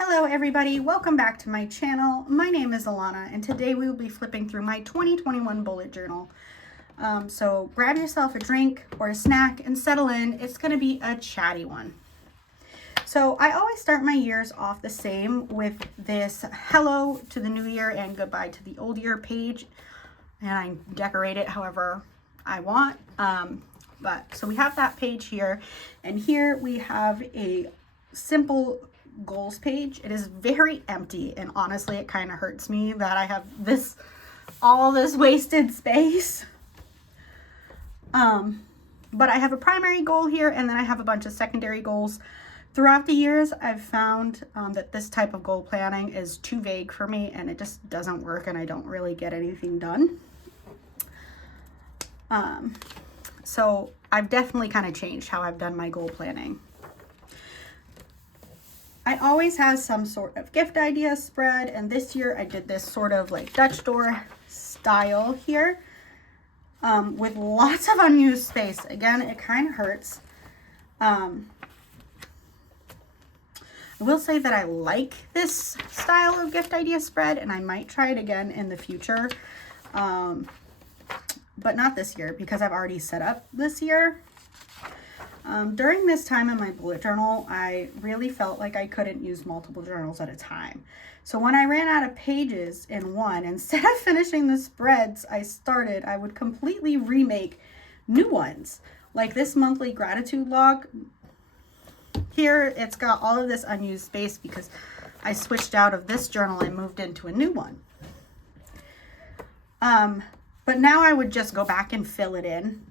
Hello everybody, welcome back to my channel. My name is Alana and today we will be flipping through my 2021 bullet journal. So grab yourself a drink or a snack and settle in. It's going to be a chatty one. So I always start my years off the same with this hello to the new year and goodbye to the old year page. And I decorate it however I want. So we have that page here, and here we have a simple goals page. It is very empty, and honestly it kind of hurts me that I have all this wasted space. But I have a primary goal here, and then I have a bunch of secondary goals. Throughout the years, I've found that this type of goal planning is too vague for me, and it just doesn't work, and I don't really get anything done. So I've definitely kind of changed how I've done my goal planning. I always have some sort of gift idea spread, and this year I did this sort of like Dutch door style here with lots of unused space. Again, it kind of hurts. I will say that I like this style of gift idea spread, and I might try it again in the future, but not this year because I've already set up this year. During this time in my bullet journal, I really felt like I couldn't use multiple journals at a time. So when I ran out of pages in one, instead of finishing the spreads I would completely remake new ones. Like this monthly gratitude log. Here, it's got all of this unused space because I switched out of this journal and moved into a new one. But now I would just go back and fill it in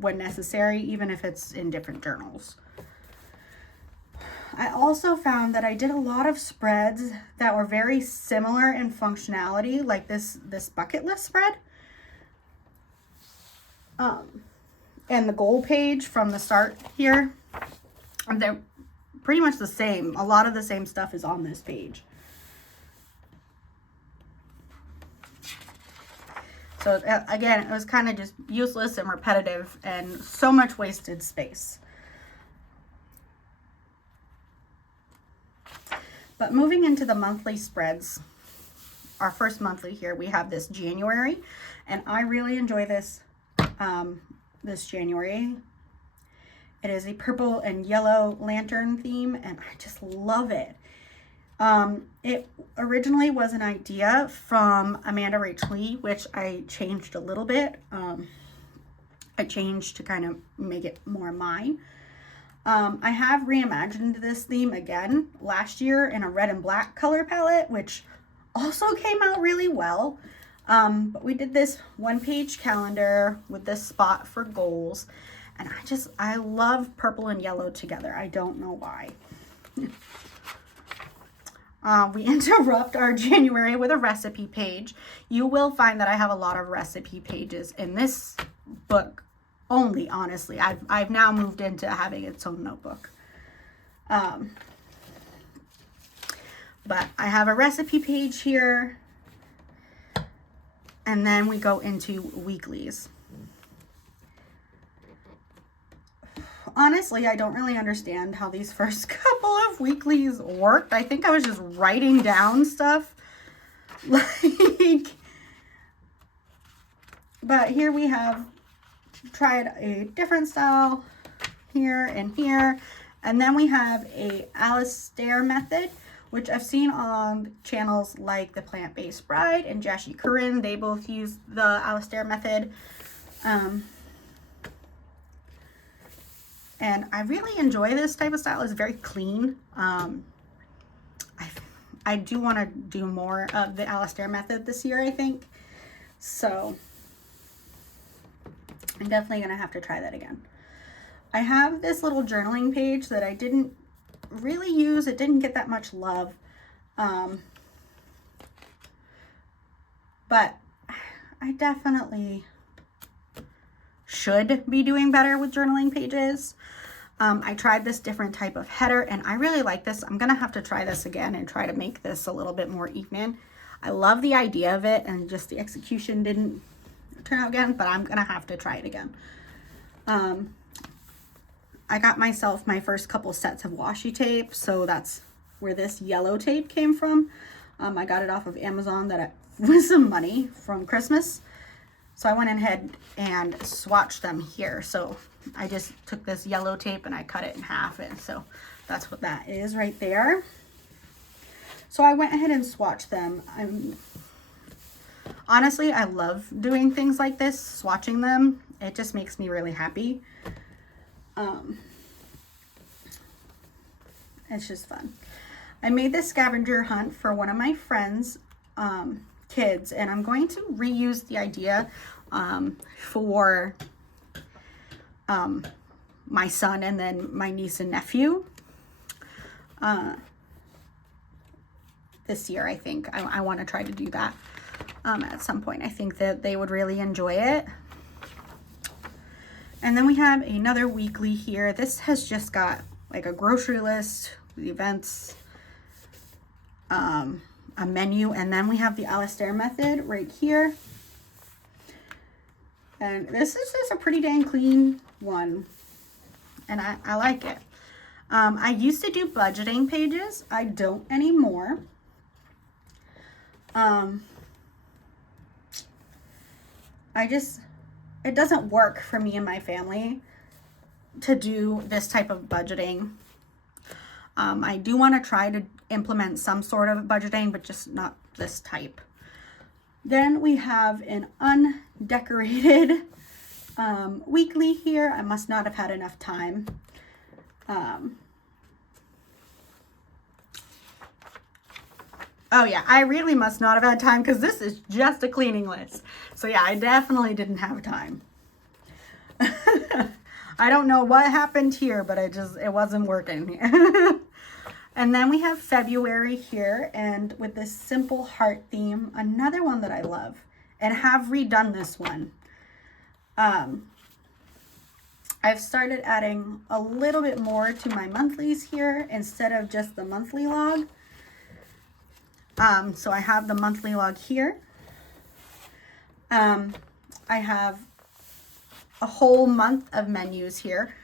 when necessary, even if it's in different journals. I also found that I did a lot of spreads that were very similar in functionality, like this bucket list spread. And the goal page from the start here, they're pretty much the same. A lot of the same stuff is on this page. So again, it was kind of just useless and repetitive and so much wasted space. But moving into the monthly spreads, our first monthly here, we have this January, and I really enjoy this, this January. It is a purple and yellow lantern theme, and I just love it. It originally was an idea from Amanda Rach Lee, which I changed a little bit. I changed to kind of make it more mine. I have reimagined this theme again last year in a red and black color palette, which also came out really well. But we did this one-page calendar with this spot for goals, and I love purple and yellow together. I don't know why. We interrupt our January with a recipe page. You will find that I have a lot of recipe pages in this book only, honestly. I've now moved into having its own notebook. But I have a recipe page here. And then we go into weeklies. Honestly, I don't really understand how these first couple of weeklies worked. I think I was just writing down stuff. But here we have tried a different style here and here. And then we have a Alastair method, which I've seen on channels like The Plant-Based Bride and Jashi Curran. They both use the Alastair method. And I really enjoy this type of style. It's very clean. I do want to do more of the Alastair method this year, I think. So I'm definitely going to have to try that again. I have this little journaling page that I didn't really use. It didn't get that much love. But I definitely should be doing better with journaling pages. I tried this different type of header, and I really like this. I'm gonna have to try this again and try to make this a little bit more even. I love the idea of it, and just the execution didn't turn out again, but I'm gonna have to try it again. I got myself my first couple sets of washi tape, so that's where this yellow tape came from. I got it off of Amazon with some money from Christmas. So I went ahead and swatched them here. So I just took this yellow tape and I cut it in half, and so that's what that is right there. So I went ahead and swatched them. Honestly, I love doing things like this, swatching them. It just makes me really happy. It's just fun. I made this scavenger hunt for one of my friends' kids, and I'm going to reuse the idea for my son and then my niece and nephew this year. I think I want to try to do that at some point. I think that they would really enjoy it. And then we have another weekly here. This has just got like a grocery list, the events, a menu, and then we have the Alastair method right here. And this is just a pretty dang clean one, and I like it. I used to do budgeting pages. I don't anymore. It doesn't work for me and my family to do this type of budgeting. I do want to try to implement some sort of budgeting, but just not this type. Then we have an undecorated weekly here. I must not have had enough time. Oh yeah, I really must not have had time because this is just a cleaning list. So yeah, I definitely didn't have time. I don't know what happened here, but it wasn't working. And then we have February here, and with this simple heart theme, another one that I love and have redone this one. I've started adding a little bit more to my monthlies here instead of just the monthly log. So I have the monthly log here. I have a whole month of menus here,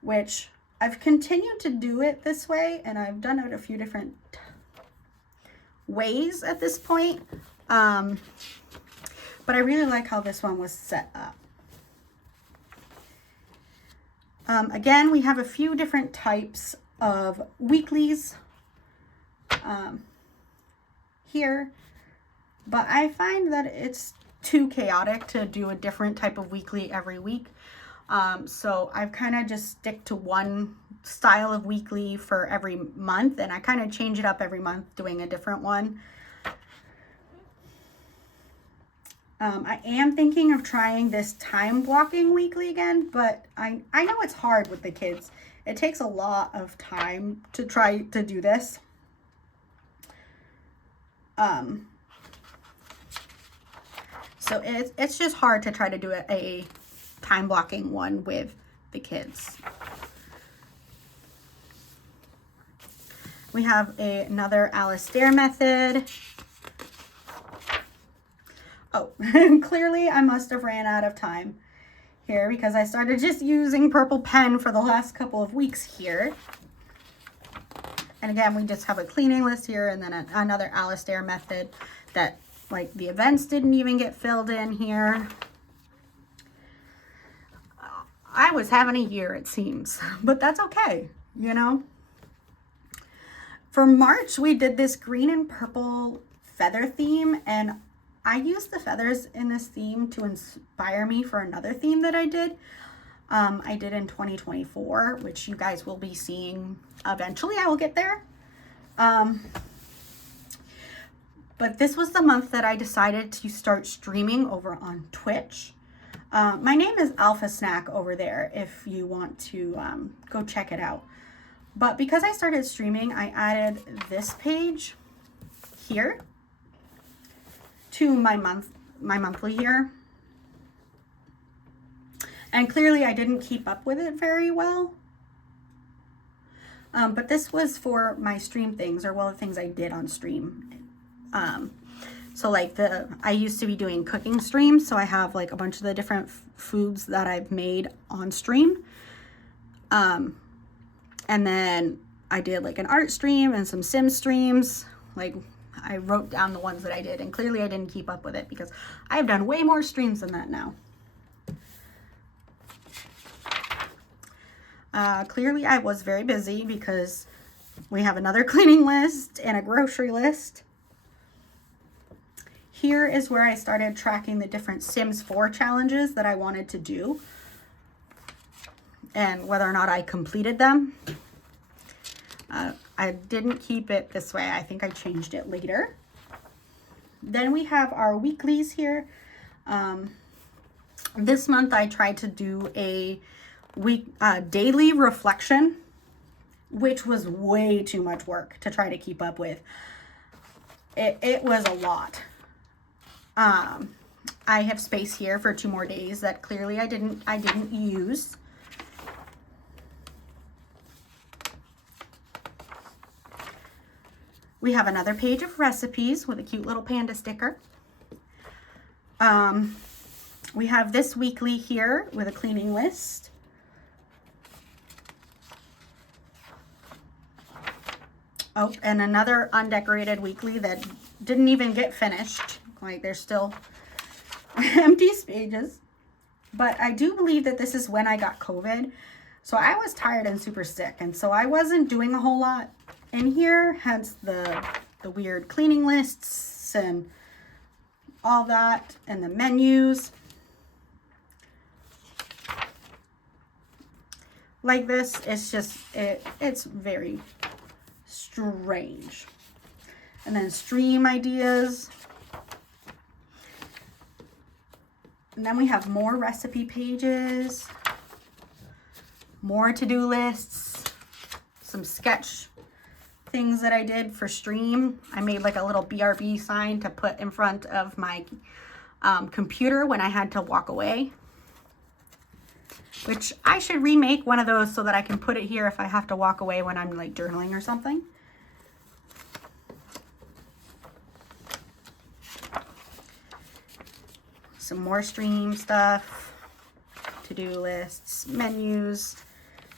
which I've continued to do it this way, and I've done it a few different ways at this point. But I really like how this one was set up. Again, we have a few different types of weeklies here, but I find that it's too chaotic to do a different type of weekly every week. So I've kind of just stick to one style of weekly for every month, and I kind of change it up every month doing a different one. I am thinking of trying this time blocking weekly again, but I know it's hard with the kids. It takes a lot of time to try to do this. So it's just hard to try to do a time blocking one with the kids. We have another Alastair method. Oh, clearly I must have ran out of time here because I started just using purple pen for the last couple of weeks here. And again, we just have a cleaning list here, and then another Alastair method that, like, the events didn't even get filled in here. I was having a year, it seems, but that's okay, you know. For March, we did this green and purple feather theme, and I used the feathers in this theme to inspire me for another theme that I did. I did in 2024, which you guys will be seeing eventually. I will get there. But this was the month that I decided to start streaming over on Twitch. My name is Alpha Snack over there if you want to go check it out. But because I started streaming, I added this page here to my monthly here. And clearly I didn't keep up with it very well. But this was for my stream things, or well, the things I did on stream. So like I used to be doing cooking streams, so I have like a bunch of the different foods that I've made on stream. And then I did like an art stream and some sim streams. Like I wrote down the ones that I did, and clearly I didn't keep up with it because I've done way more streams than that now. Clearly I was very busy because we have another cleaning list and a grocery list. Here is where I started tracking the different Sims 4 challenges that I wanted to do and whether or not I completed them. I didn't keep it this way. I think I changed it later. Then we have our weeklies here. This month I tried to do a daily reflection, which was way too much work to try to keep up with. It was a lot. I have space here for 2 more days that clearly I didn't use. We have another page of recipes with a cute little panda sticker. We have this weekly here with a cleaning list. Oh, and another undecorated weekly that didn't even get finished. Like there's still empty pages. But I do believe that this is when I got COVID. So I was tired and super sick. And so I wasn't doing a whole lot in here. Hence the weird cleaning lists and all that. And the menus. Like this, it's just, it's very strange. And then stream ideas. And then we have more recipe pages, more to-do lists, some sketch things that I did for stream. I made like a little BRB sign to put in front of my computer when I had to walk away, which I should remake one of those so that I can put it here if I have to walk away when I'm like journaling or something. Some more stream stuff, to-do lists, menus,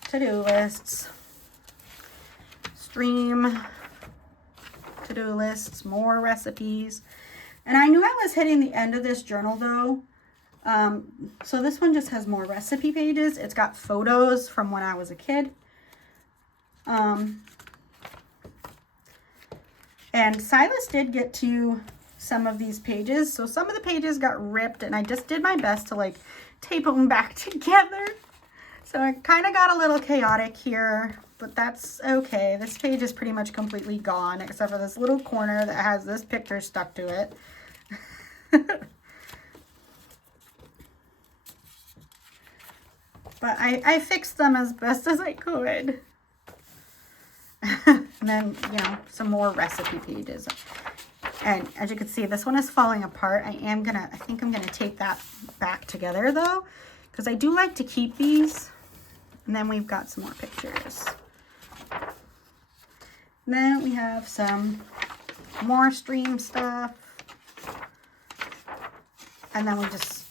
to-do lists, stream, to-do lists, more recipes. And I knew I was hitting the end of this journal though. So this one just has more recipe pages. It's got photos from when I was a kid. And Silas did get to some of these pages. So some of the pages got ripped and I just did my best to like tape them back together. So it kind of got a little chaotic here, but that's okay. This page is pretty much completely gone except for this little corner that has this picture stuck to it. But I fixed them as best as I could. And then, you know, some more recipe pages. And as you can see, this one is falling apart. I think I'm gonna tape that back together though, because I do like to keep these. And then we've got some more pictures. And then we have some more stream stuff. And then we just,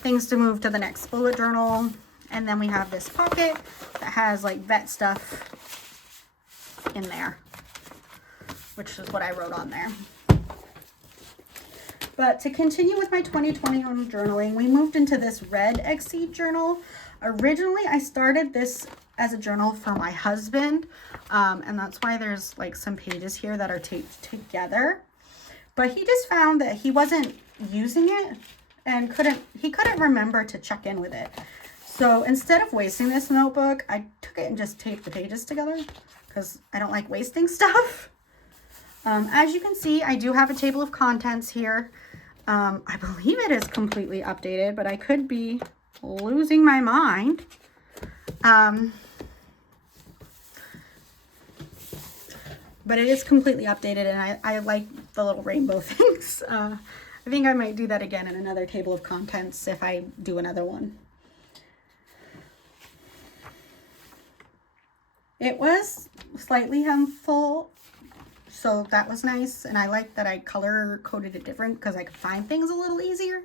things to move to the next bullet journal. And then we have this pocket that has like vet stuff in there, which is what I wrote on there. But to continue with my 2021 journaling, we moved into this red Exceed journal. Originally, I started this as a journal for my husband, and that's why there's like some pages here that are taped together. But he just found that he wasn't using it and he couldn't remember to check in with it. So instead of wasting this notebook, I took it and just taped the pages together because I don't like wasting stuff. As you can see, I do have a table of contents here. I believe it is completely updated, but I could be losing my mind. But it is completely updated, and I like the little rainbow things. I think I might do that again in another table of contents if I do another one. It was slightly helpful, so that was nice. And I like that I color coded it different because I could find things a little easier.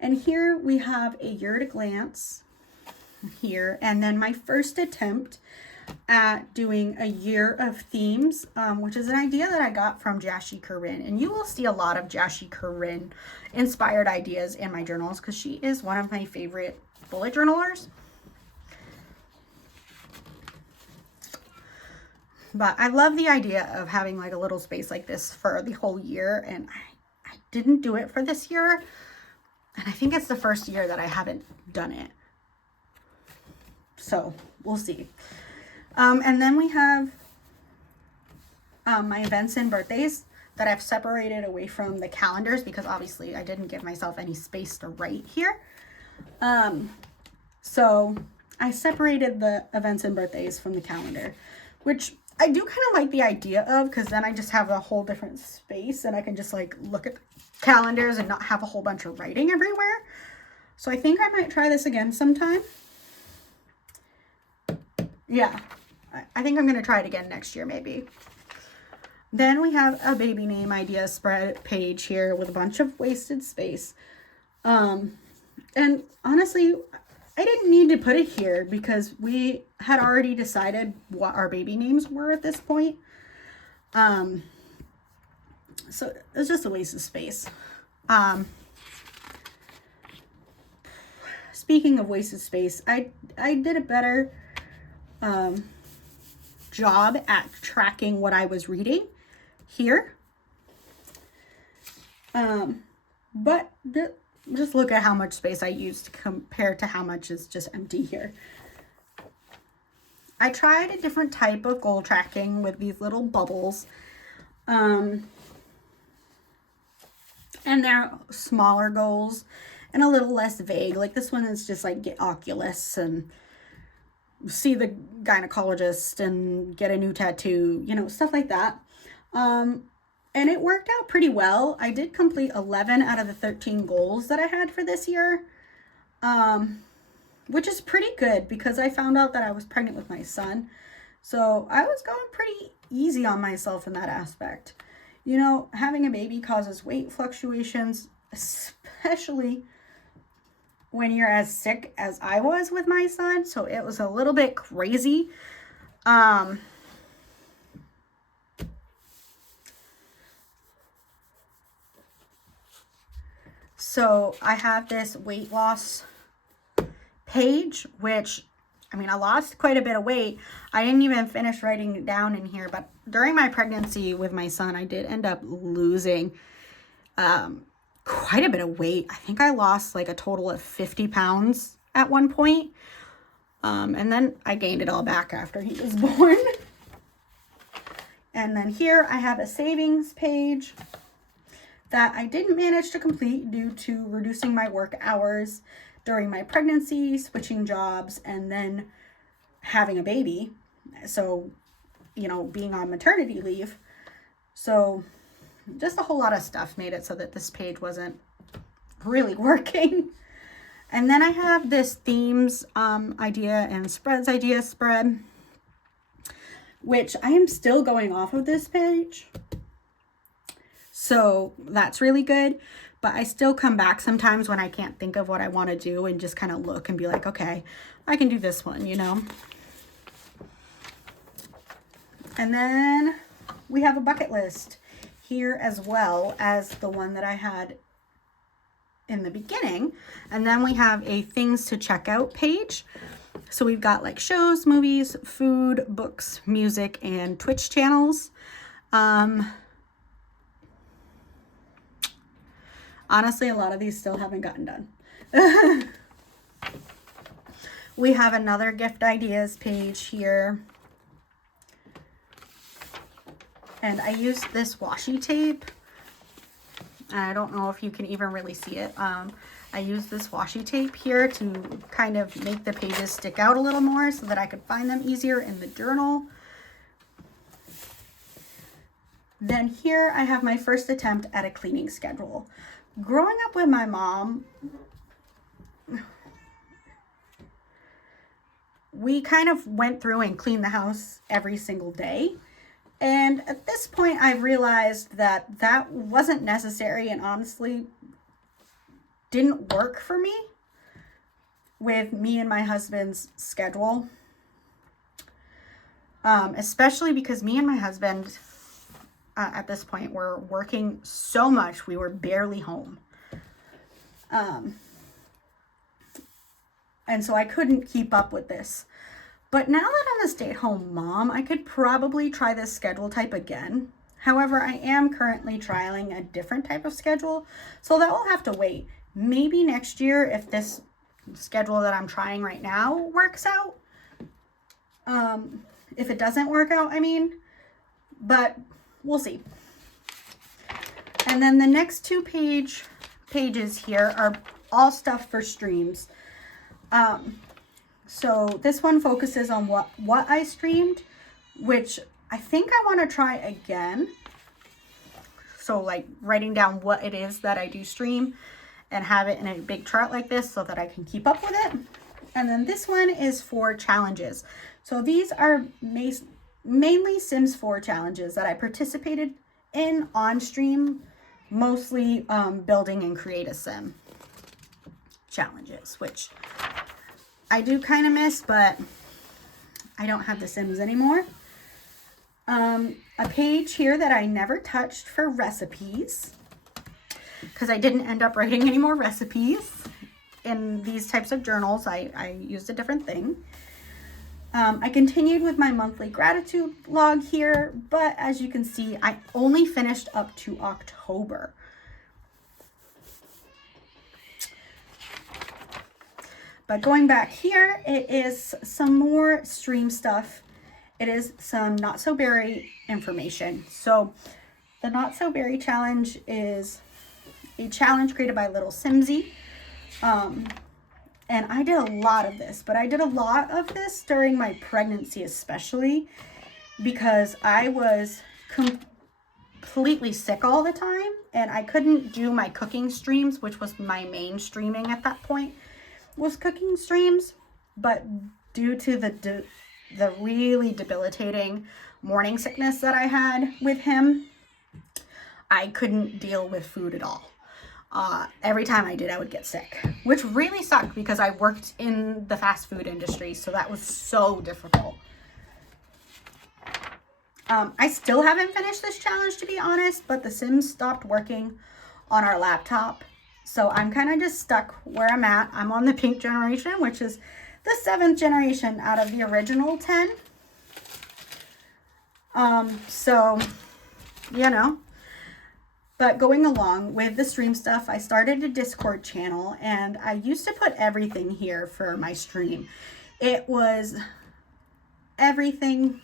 And here we have a year at a glance here. And then my first attempt at doing a year of themes, which is an idea that I got from Jashi Corinne. And you will see a lot of Jashi Corinne inspired ideas in my journals because she is one of my favorite bullet journalers. But I love the idea of having like a little space like this for the whole year. And I didn't do it for this year. And I think it's the first year that I haven't done it. So we'll see. And then we have my events and birthdays that I've separated away from the calendars because obviously I didn't give myself any space to write here. So I separated the events and birthdays from the calendar, which I do kind of like the idea of, because then I just have a whole different space and I can just like look at the calendars and not have a whole bunch of writing everywhere. So I think I might try this again sometime. Yeah, I think I'm going to try it again next year maybe. Then we have a baby name idea spread page here with a bunch of wasted space. And honestly, I didn't need to put it here because we had already decided what our baby names were at this point. So it's just a waste of space. Speaking of wasted space, I did a better job at tracking what I was reading here. But just look at how much space I used compared to how much is just empty here. I tried a different type of goal tracking with these little bubbles. And they're smaller goals and a little less vague. Like this one is just like get Oculus and see the gynecologist and get a new tattoo, you know, stuff like that. And it worked out pretty well. I did complete 11 out of the 13 goals that I had for this year, which is pretty good because I found out that I was pregnant with my son. So I was going pretty easy on myself in that aspect. You know, having a baby causes weight fluctuations, especially when you're as sick as I was with my son. So it was a little bit crazy. So I have this weight loss page, which, I mean, I lost quite a bit of weight. I didn't even finish writing it down in here, but during my pregnancy with my son, I did end up losing quite a bit of weight. I think I lost like a total of 50 pounds at one point. And then I gained it all back after he was born. And then here I have a savings page that I didn't manage to complete due to reducing my work hours during my pregnancy, switching jobs, and then having a baby. So, you know, being on maternity leave. So just a whole lot of stuff made it so that this page wasn't really working. And then I have this themes idea and spreads idea spread, which I am still going off of this page. So that's really good. But I still come back sometimes when I can't think of what I want to do and just kind of look and be like, okay, I can do this one, you know. And then we have a bucket list here as well as the one that I had in the beginning. And then we have a things to check out page. So we've got like shows, movies, food, books, music, and Twitch channels. Honestly, a lot of these still haven't gotten done. We have another gift ideas page here. And I used this washi tape. I don't know if you can even really see it. I used this washi tape here to kind of make the pages stick out a little more so that I could find them easier in the journal. Then here I have my first attempt at a cleaning schedule. Growing up with my mom, we kind of went through and cleaned the house every single day. And at this point, I realized that that wasn't necessary and honestly didn't work for me with me and my husband's schedule. especially because me and my husband at this point were working so much, we were barely home. And so I couldn't keep up with this. But now that I'm a stay-at-home mom, I could probably try this schedule type again. However, I am currently trialing a different type of schedule, so that will have to wait. Maybe next year, if this schedule that I'm trying right now works out. If it doesn't work out, I mean, but we'll see. And then the next two pages here are all stuff for streams. So this one focuses on what I streamed, which I think I want to try again. So like writing down what it is that I do stream and have it in a big chart like this so that I can keep up with it. And then this one is for challenges. So these are mainly Sims 4 challenges that I participated in on stream, mostly building and create a sim challenges, which I do kind of miss, but I don't have the Sims anymore. A page here that I never touched for recipes, because I didn't end up writing any more recipes in these types of journals. I used a different thing. I continued with my monthly gratitude log here, but as you can see, I only finished up to October. But going back here, it is some more stream stuff. It is some Not So Berry information. So the Not So Berry challenge is a challenge created by Little Simsy. And I did a lot of this, but I did a lot of this during my pregnancy, especially because I was completely sick all the time and I couldn't do my cooking streams, which was my main streaming at that point, was cooking streams. But due to the really debilitating morning sickness that I had with him, I couldn't deal with food at all. Every time I did, I would get sick, which really sucked because I worked in the fast food industry, so that was so difficult. I still haven't finished this challenge, to be honest, but The Sims stopped working on our laptop, so I'm kind of just stuck where I'm at. I'm on the pink generation, which is the 7th generation out of the original 10. So, you know. But going along with the stream stuff, I started a Discord channel, and I used to put everything here for my stream. It was everything.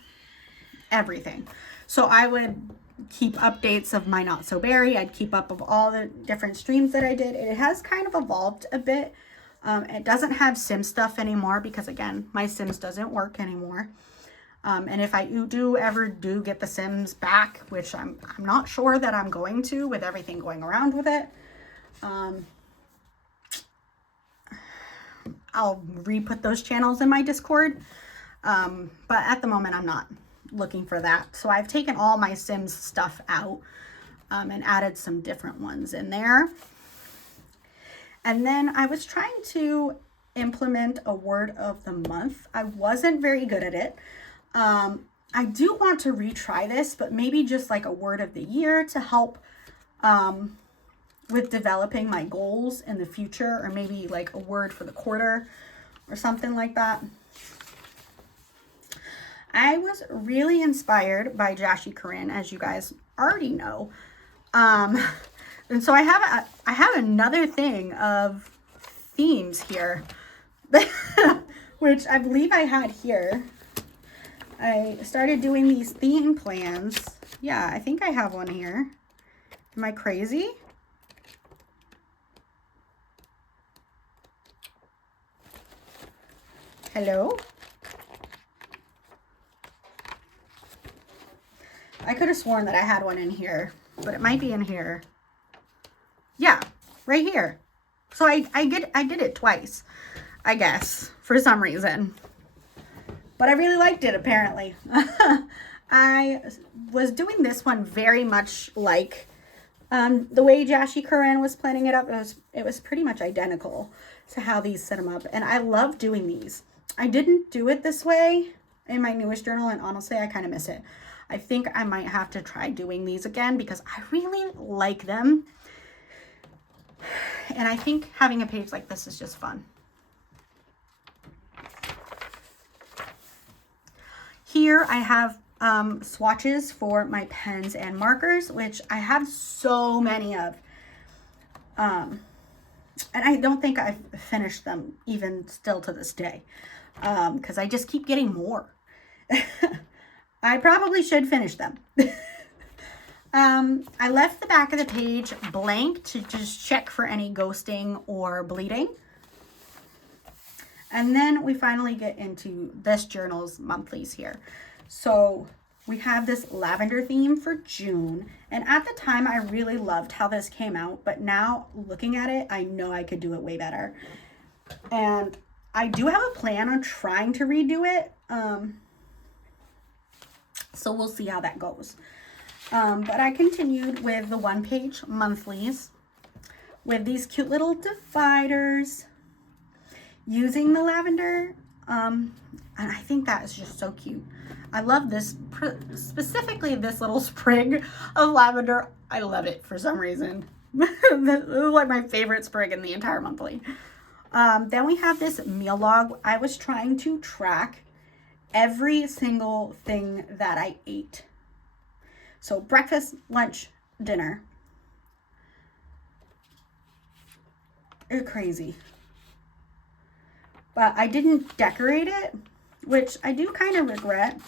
So I would keep updates of my Not So Berry. I'd keep up of all the different streams that I did. It has kind of evolved a bit. It doesn't have Sim stuff anymore because, again, my Sims doesn't work anymore. And if I do ever get the Sims back, which I'm not sure that I'm going to with everything going around with it, I'll re-put those channels in my Discord. But at the moment, I'm not looking for that. So I've taken all my Sims stuff out and added some different ones in there. And then I was trying to implement a word of the month. I wasn't very good at it. I do want to retry this, but maybe just like a word of the year to help with developing my goals in the future, or maybe like a word for the quarter or something like that. I was really inspired by Jashi Corinne, as you guys already know. And so I have another thing of themes here, which I believe I had here. I started doing these theme plans. Yeah, I think I have one here. Am I crazy? Hello? I could have sworn that I had one in here, but it might be in here. Yeah, right here. So I did it twice, I guess, for some reason. But I really liked it, apparently. I was doing this one very much like the way Jashi Corinne was planning it up. It was pretty much identical to how these set them up. And I love doing these. I didn't do it this way in my newest journal, and honestly, I kind of miss it. I think I might have to try doing these again because I really like them. And I think having a page like this is just fun. Here I have swatches for my pens and markers, which I have so many of. And I don't think I've finished them even still to this day, because I just keep getting more. I probably should finish them. I left the back of the page blank to just check for any ghosting or bleeding. And then we finally get into this journal's monthlies here. So we have this lavender theme for June. And at the time, I really loved how this came out. But now looking at it, I know I could do it way better. And I do have a plan on trying to redo it. So we'll see how that goes. But I continued with the one-page monthlies with these cute little dividers using the lavender. And I think that is just so cute. I love this, specifically this little sprig of lavender. I love it for some reason. This is like my favorite sprig in the entire monthly. Then we have this meal log. I was trying to track every single thing that I ate. So breakfast, lunch, dinner. It's crazy. But I didn't decorate it, which I do kind of regret.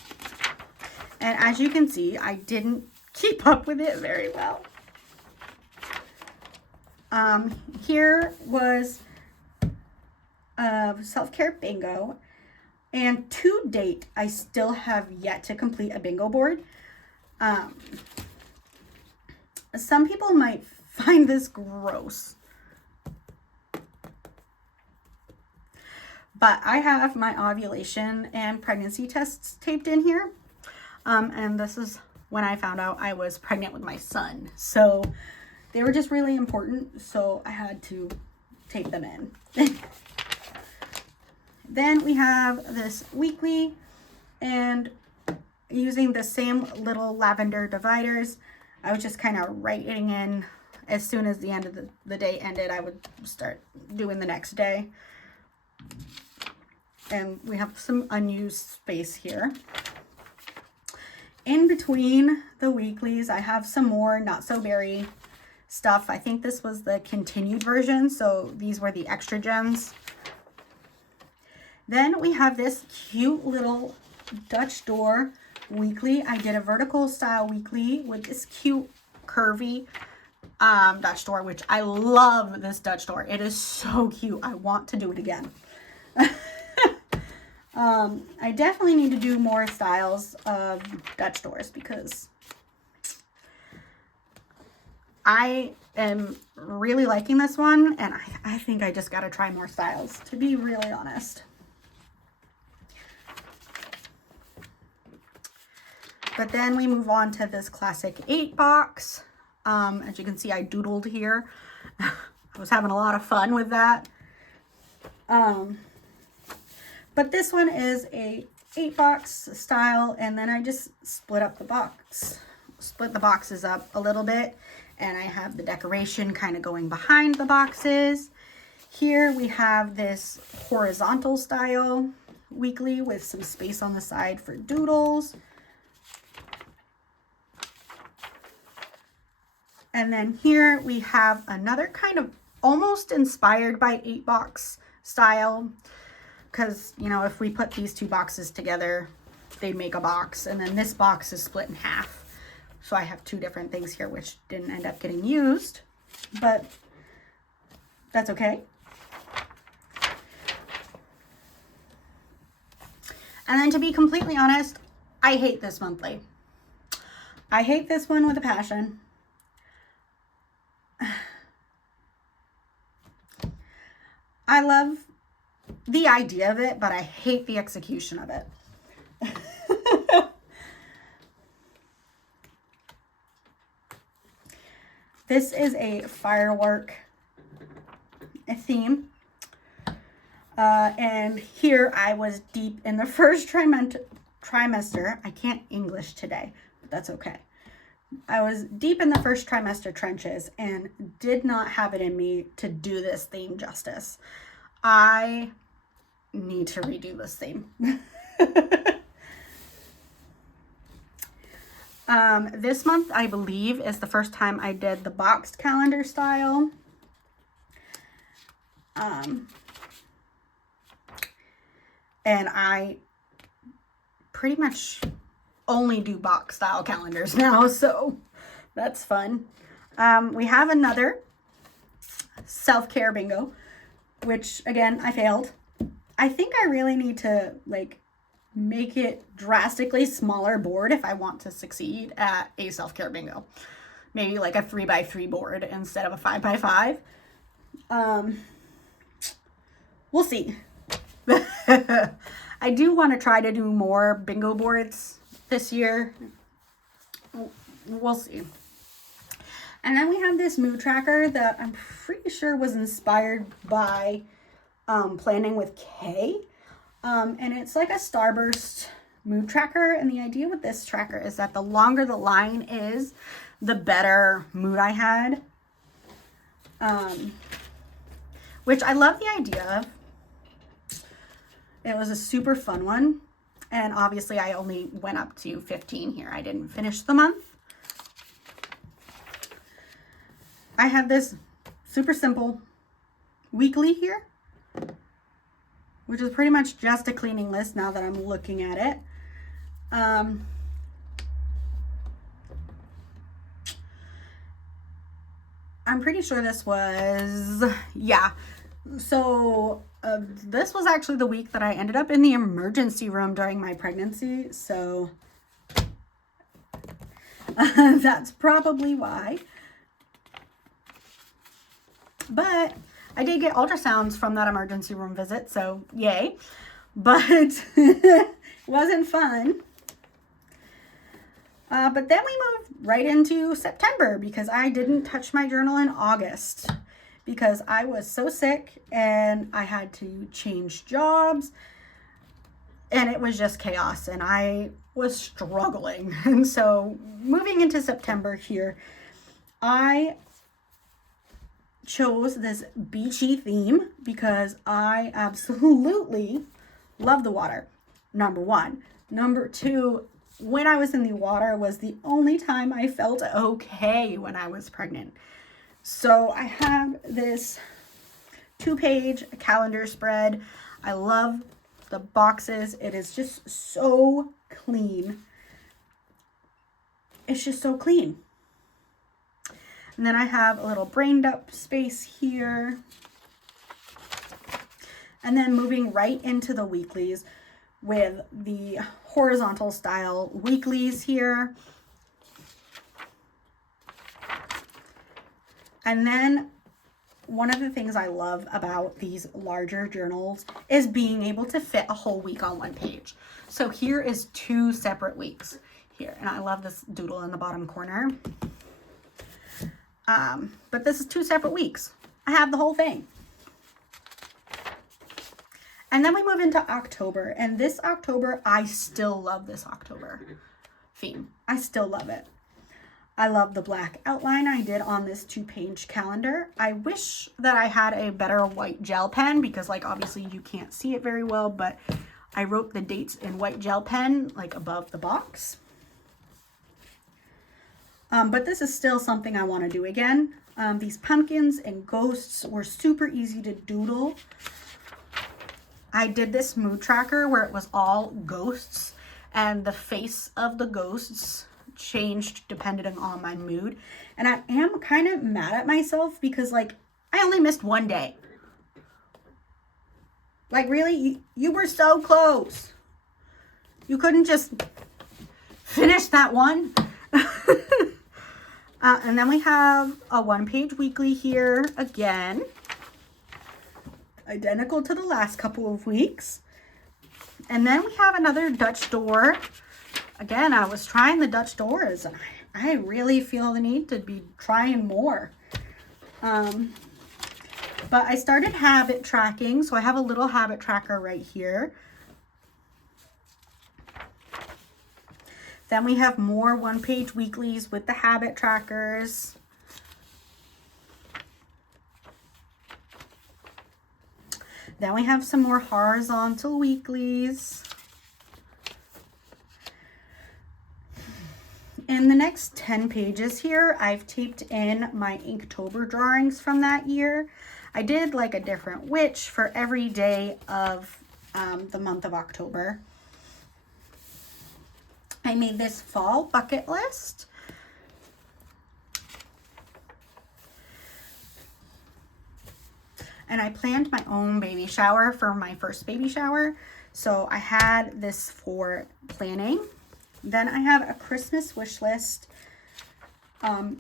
And as you can see, I didn't keep up with it very well. Here was a self-care bingo. And to date, I still have yet to complete a bingo board. Some people might find this gross. But I have my ovulation and pregnancy tests taped in here. And this is when I found out I was pregnant with my son. So they were just really important. So I had to tape them in. Then we have this weekly, and using the same little lavender dividers, I was just kind of writing in as soon as the end of the day ended, I would start doing the next day. And we have some unused space here. In between the weeklies, I have some more Not So Berry stuff. I think this was the continued version, so these were the extra gems. Then we have this cute little Dutch door weekly. I did a vertical style weekly with this cute curvy Dutch door, which I love this Dutch door. It is so cute. I want to do it again. I definitely need to do more styles of Dutch doors because I am really liking this one, and I think I just got to try more styles, to be really honest. But then we move on to this classic 8 box. As you can see, I doodled here. I was having a lot of fun with that. But this one is a 8 box style, and then I just split the boxes up a little bit, and I have the decoration kind of going behind the boxes. Here we have this horizontal style weekly with some space on the side for doodles. And then here we have another kind of almost inspired by 8 box style. Because, you know, if we put these 2 boxes together, they make a box. And then this box is split in half. So I have 2 different things here, which didn't end up getting used. But that's okay. And then to be completely honest, I hate this monthly. I hate this one with a passion. I love the idea of it, but I hate the execution of it. This is a firework theme. And here I was deep in the first trimester. I can't English today, but that's okay. I was deep in the first trimester trenches and did not have it in me to do this theme justice. I need to redo this theme. This month, I believe, is the first time I did the boxed calendar style. And I pretty much only do box style calendars now, so that's fun. We have another self-care bingo, which again, I failed. I think I really need to like make it drastically smaller board if I want to succeed at a self-care bingo. Maybe like a 3x3 board instead of a 5x5. We'll see. I do want to try to do more bingo boards this year. We'll see. And then we have this mood tracker that I'm pretty sure was inspired by Planning with Kay. And it's like a starburst mood tracker. And the idea with this tracker is that the longer the line is, the better mood I had. Which I love the idea of. It was a super fun one. And obviously I only went up to 15 here. I didn't finish the month. I have this super simple weekly here, which is pretty much just a cleaning list now that I'm looking at it. I'm pretty sure this was, yeah. So this was actually the week that I ended up in the emergency room during my pregnancy. So that's probably why. But I did get ultrasounds from that emergency room visit, so yay. But it wasn't fun. But then we moved right into September because I didn't touch my journal in August because I was so sick and I had to change jobs and it was just chaos and I was struggling. And so moving into September here, I chose this beachy theme because I absolutely love the water, number one. Number two, when I was in the water was the only time I felt okay when I was pregnant. So I have this 2-page calendar spread. I love the boxes. It is just so clean. It's just so clean. And then I have a little brain dump space here. And then moving right into the weeklies with the horizontal style weeklies here. And then one of the things I love about these larger journals is being able to fit a whole week on one page. So here is 2 separate weeks here. And I love this doodle in the bottom corner. But this is 2 separate weeks. I have the whole thing. And then we move into October. And this October, I still love this October theme. I still love it. I love the black outline I did on this 2-page calendar. I wish that I had a better white gel pen because like obviously you can't see it very well, but I wrote the dates in white gel pen like above the box. But this is still something I want to do again. These pumpkins and ghosts were super easy to doodle. I did this mood tracker where it was all ghosts and the face of the ghosts changed depending on my mood. And I am kind of mad at myself because like I only missed 1 day. Like really, you were so close. You couldn't just finish that one. And then we have a 1-page weekly here again. Identical to the last couple of weeks. And then we have another Dutch door. Again, I was trying the Dutch doors and I really feel the need to be trying more. But I started habit tracking. So I have a little habit tracker right here. Then we have more one-page weeklies with the habit trackers. Then we have some more horizontal weeklies. In the next 10 pages here, I've taped in my Inktober drawings from that year. I did like a different witch for every day of the month of October. I made this fall bucket list. And I planned my own baby shower for my first baby shower. So I had this for planning. Then I have a Christmas wish list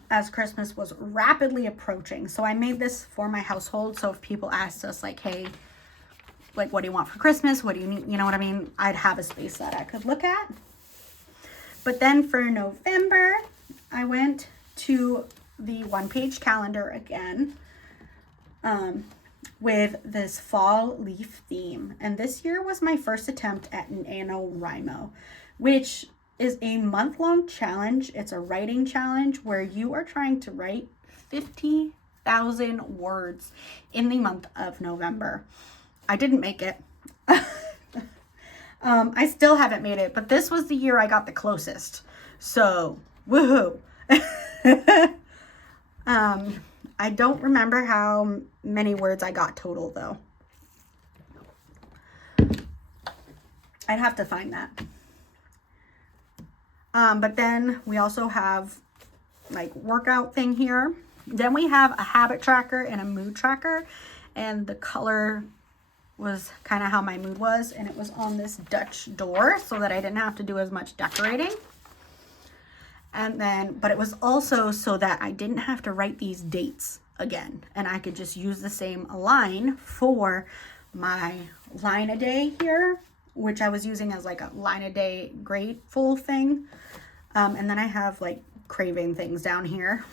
as Christmas was rapidly approaching. So I made this for my household. So if people asked us like, hey, like, what do you want for Christmas? What do you need? You know what I mean? I'd have a space that I could look at. But then for November, I went to the one-page calendar again with this fall leaf theme. And this year was my first attempt at NaNoWriMo, which is a month-long challenge. It's a writing challenge where you are trying to write 50,000 words in the month of November. I didn't make it. I still haven't made it, but this was the year I got the closest. So, woohoo. I don't remember how many words I got total though. I'd have to find that. But then we also have like workout thing here. Then we have a habit tracker and a mood tracker, and the color was kind of how my mood was, and it was on this Dutch door so that I didn't have to do as much decorating. And then, but it was also so that I didn't have to write these dates again, and I could just use the same line for my line a day here, which I was using as like a line a day grateful thing. And then I have like craving things down here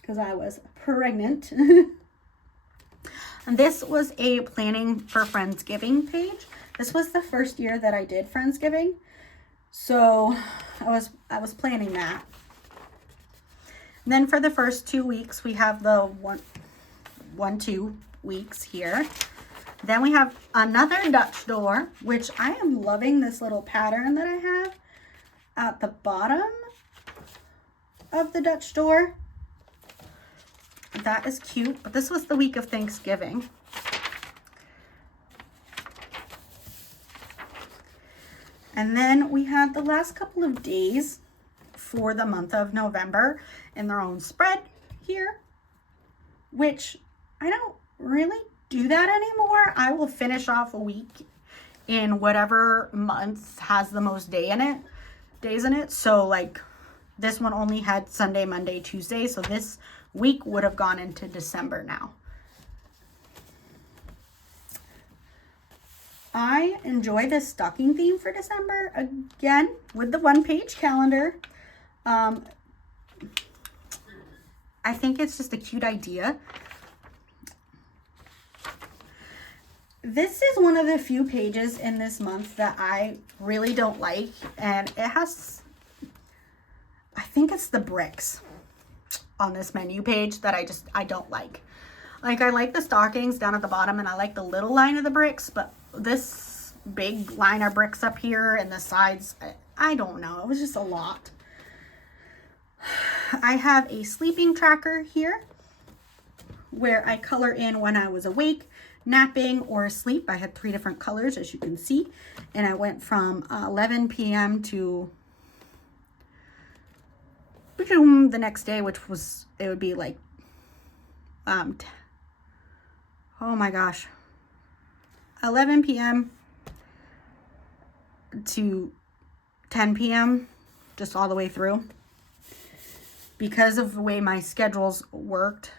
because I was pregnant. And this was a planning for Friendsgiving page. This was the first year that I did Friendsgiving. So I was planning that. And then for the first 2 weeks, we have the 2 weeks here. Then we have another Dutch door, which I am loving this little pattern that I have at the bottom of the Dutch door. That is cute, but this was the week of Thanksgiving. And then we had the last couple of days for the month of November in their own spread here, which I don't really do that anymore. I will finish off a week in whatever month has the most days in it. So like this one only had Sunday, Monday, Tuesday. So this week would have gone into December now. I enjoy this stocking theme for December again with the one-page calendar. I think it's just a cute idea. This is one of the few pages in this month that I really don't like, and it has, I think it's the bricks on this menu page that I don't like. Like, I like the stockings down at the bottom, and I like the little line of the bricks, but this big line of bricks up here and the sides, I don't know. It was just a lot. I have a sleeping tracker here where I color in when I was awake, napping, or asleep. I had 3 different colors, as you can see, and I went from 11 p.m. to the next day, which was, it would be like oh my gosh, 11 p.m. to 10 p.m. just all the way through, because of the way my schedules worked.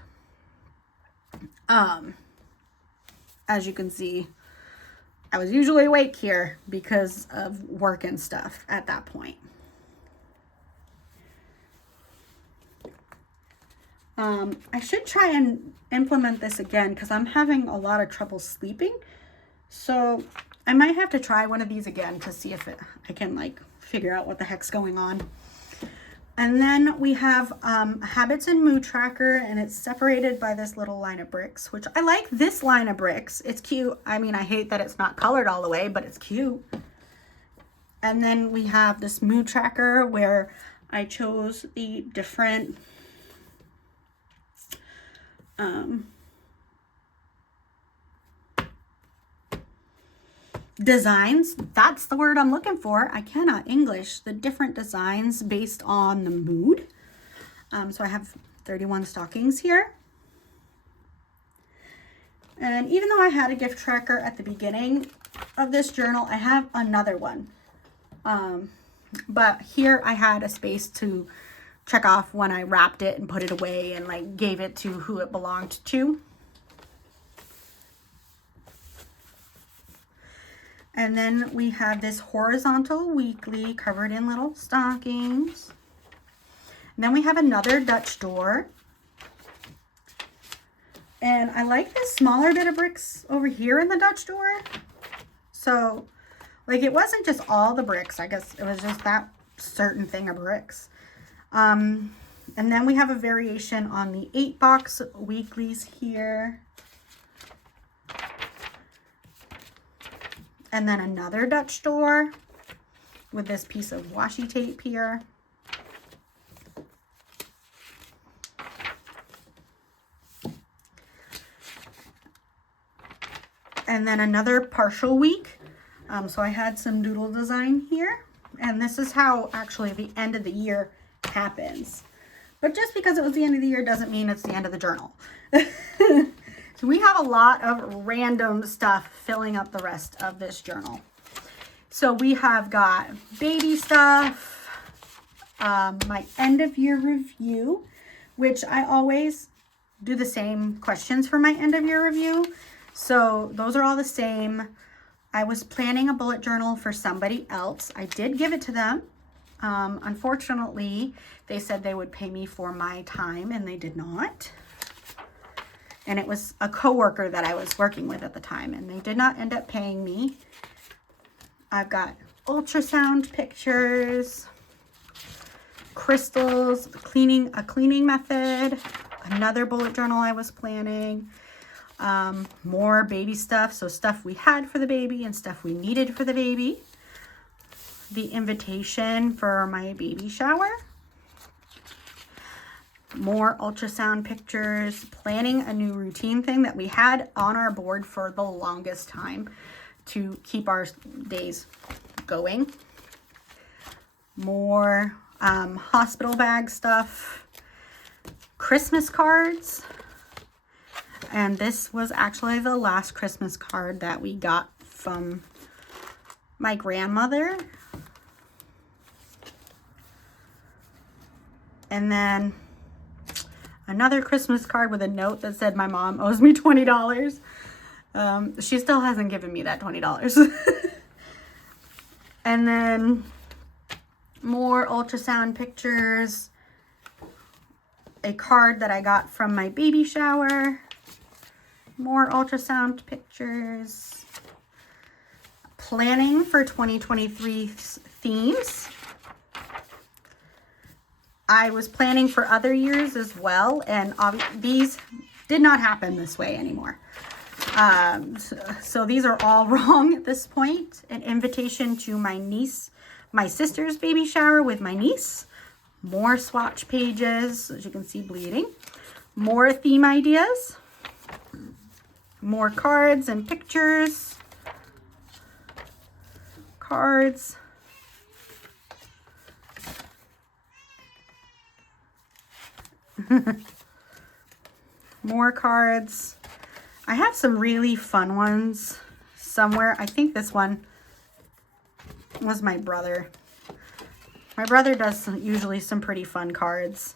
As you can see, I was usually awake here because of work and stuff at that point. I should try and implement this again because I'm having a lot of trouble sleeping. So I might have to try one of these again to see if I can like figure out what the heck's going on. And then we have Habits and Mood Tracker, and it's separated by this little line of bricks, which I like this line of bricks. It's cute. I mean, I hate that it's not colored all the way, but it's cute. And then we have this mood tracker where I chose the different designs. That's the word I'm looking for. I cannot English. The different designs based on the mood. So I have 31 stockings here. And even though I had a gift tracker at the beginning of this journal, I have another one. But here I had a space to check off when I wrapped it and put it away and like gave it to who it belonged to. And then we have this horizontal weekly covered in little stockings. And then we have another Dutch door. And I like this smaller bit of bricks over here in the Dutch door. So, like, it wasn't just all the bricks. I guess it was just that certain thing of bricks. And then we have a variation on the 8-box weeklies here. And then another Dutch door with this piece of washi tape here. And then another partial week. So I had some doodle design here. And this is how actually the end of the year happens. But just because it was the end of the year doesn't mean it's the end of the journal. So we have a lot of random stuff filling up the rest of this journal. So we have got baby stuff, my end of year review, which I always do the same questions for my end of year review. So those are all the same. I was planning a bullet journal for somebody else. I did give it to them. Unfortunately, they said they would pay me for my time and they did not. And it was a coworker that I was working with at the time, and they did not end up paying me. I've got ultrasound pictures, crystals, a cleaning method, another bullet journal I was planning, more baby stuff, so stuff we had for the baby and stuff we needed for the baby, the invitation for my baby shower, more ultrasound pictures, planning a new routine thing that we had on our board for the longest time to keep our days going. More hospital bag stuff, Christmas cards. And this was actually the last Christmas card that we got from my grandmother. And then another Christmas card with a note that said my mom owes me $20. She still hasn't given me that $20. And then more ultrasound pictures, a card that I got from my baby shower, more ultrasound pictures, planning for 2023 themes. I was planning for other years as well, and these did not happen this way anymore. So these are all wrong at this point. An invitation to my sister's baby shower with my niece. More swatch pages, as you can see, bleeding. More theme ideas. More cards and pictures. Cards. More cards. I have some really fun ones somewhere. I think this one was my brother. My brother does usually some pretty fun cards.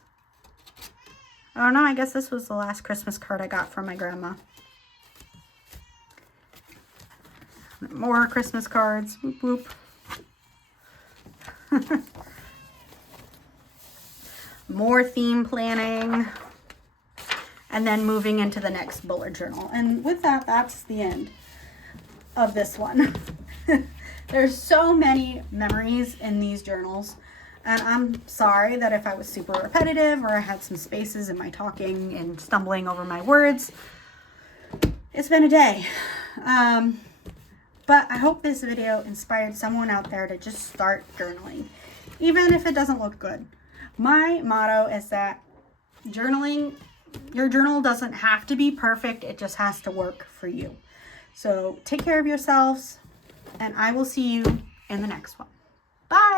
Oh no, I guess this was the last Christmas card I got from my grandma. More Christmas cards. Whoop, whoop. More theme planning. And then moving into the next bullet journal. And with that, that's the end of this one. There's so many memories in these journals. And I'm sorry that if I was super repetitive or I had some spaces in my talking and stumbling over my words. It's been a day. But I hope this video inspired someone out there to just start journaling, even if it doesn't look good. My motto is that journaling, your journal doesn't have to be perfect. It just has to work for you. So take care of yourselves, and I will see you in the next one. Bye.